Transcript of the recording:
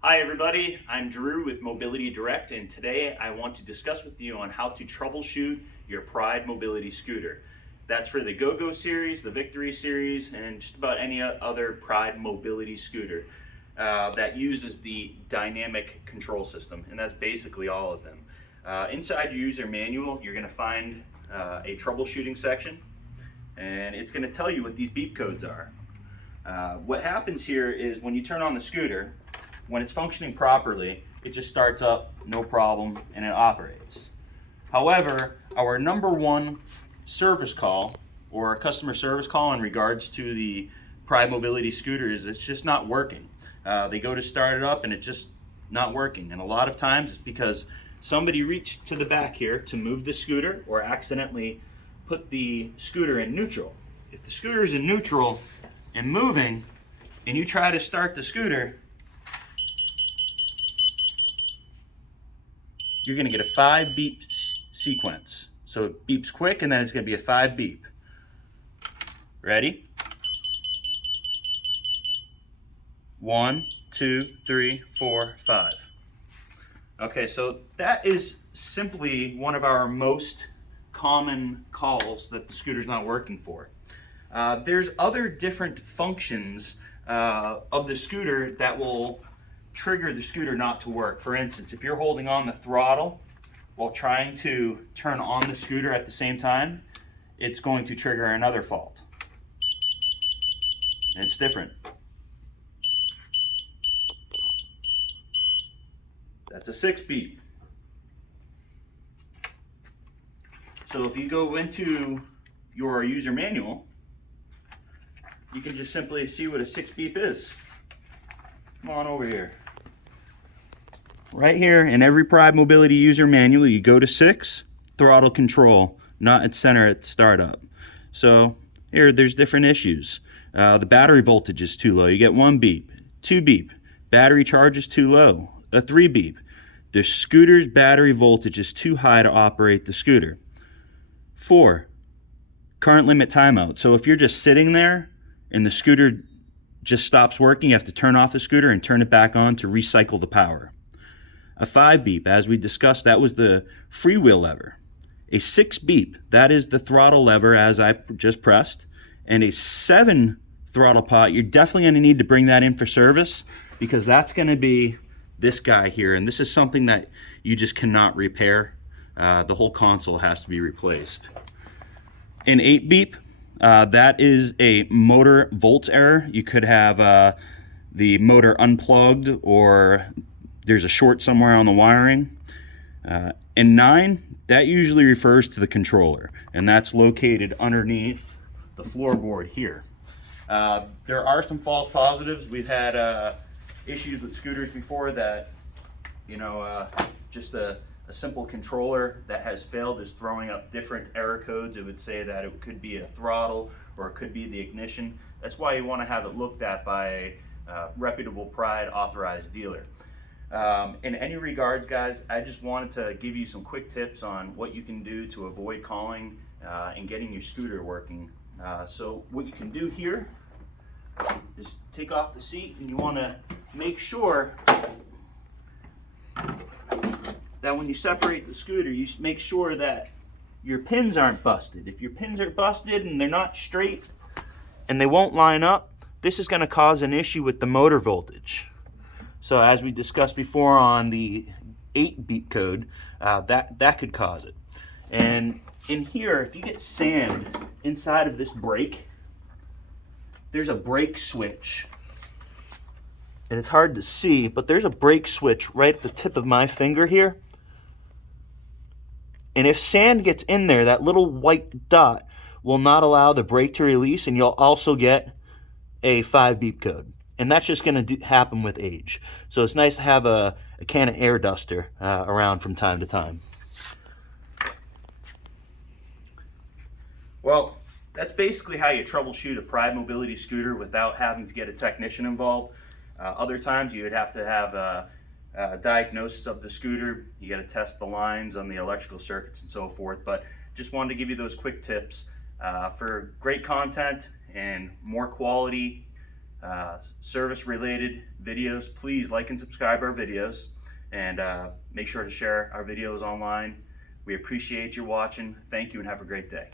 Hi everybody, I'm Drew with Mobility Direct, and today I want to discuss with you on how to troubleshoot your Pride mobility scooter. That's for the Go-Go series, the Victory series, and just about any other Pride mobility scooter that uses the dynamic control system, and that's basically all of them. Inside your user manual, you're going to find a troubleshooting section, and it's going to tell you what these beep codes are. What happens here is when you turn on the scooter, when it's functioning properly, it just starts up, no problem, and it operates. However, our number one service call or customer service call in regards to the Pride Mobility scooter is it's just not working. They go to start it up and it's just not working. And a lot of times it's because somebody reached to the back here to move the scooter or accidentally put the scooter in neutral. If the scooter is in neutral and moving and you try to start the scooter, you're going to get a 5 beep sequence. So it beeps quick and then it's going to be a 5 beep. Ready? 1, 2, 3, 4, 5. Okay, so that is simply one of our most common calls that the scooter's not working for. There's other different functions of the scooter that will trigger the scooter not to work. For instance, if you're holding on the throttle while trying to turn on the scooter at the same time, it's going to trigger another fault. And it's different. That's a 6 beep. So if you go into your user manual, you can just simply see what a 6 beep is. Come on over here. Right here in every Pride Mobility user manual, you go to 6, throttle control, not at center at startup. So here, there's different issues. The battery voltage is too low. You get 1 beep, 2 beep. Battery charge is too low, a 3 beep. The scooter's battery voltage is too high to operate the scooter. 4, current limit timeout. So if you're just sitting there and the scooter just stops working, you have to turn off the scooter and turn it back on to recycle the power. A 5 beep, as we discussed, that was the freewheel lever. A 6 beep, that is the throttle lever as I just pressed. And a 7 throttle pot, you're definitely going to need to bring that in for service because that's going to be this guy here. And this is something that you just cannot repair. The whole console has to be replaced. An 8 beep, that is a motor volts error. You could have the motor unplugged or there's a short somewhere on the wiring. And 9, that usually refers to the controller, and that's located underneath the floorboard here. There are some false positives. We've had issues with scooters before that, just a simple controller that has failed is throwing up different error codes. It would say that it could be a throttle or it could be the ignition. That's why you want to have it looked at by a reputable Pride authorized dealer. In any regards, guys, I just wanted to give you some quick tips on what you can do to avoid calling and getting your scooter working. So what you can do here is take off the seat, and you want to make sure that when you separate the scooter, you make sure that your pins aren't busted. If your pins are busted and they're not straight and they won't line up, this is going to cause an issue with the motor voltage. So as we discussed before on the 8 beep code, that could cause it. And in here, if you get sand inside of this brake, there's a brake switch. And it's hard to see, but there's a brake switch right at the tip of my finger here. And if sand gets in there, that little white dot will not allow the brake to release, and you'll also get a 5 beep code. And that's just going to happen with age. So it's nice to have a can of air duster around from time to time. Well, that's basically how you troubleshoot a Pride Mobility scooter without having to get a technician involved. Other times you would have to have a diagnosis of the scooter. You got to test the lines on the electrical circuits and so forth. But just wanted to give you those quick tips for great content and more quality service related videos, please like and subscribe our videos, and make sure to share our videos online. We appreciate you watching. Thank you and have a great day.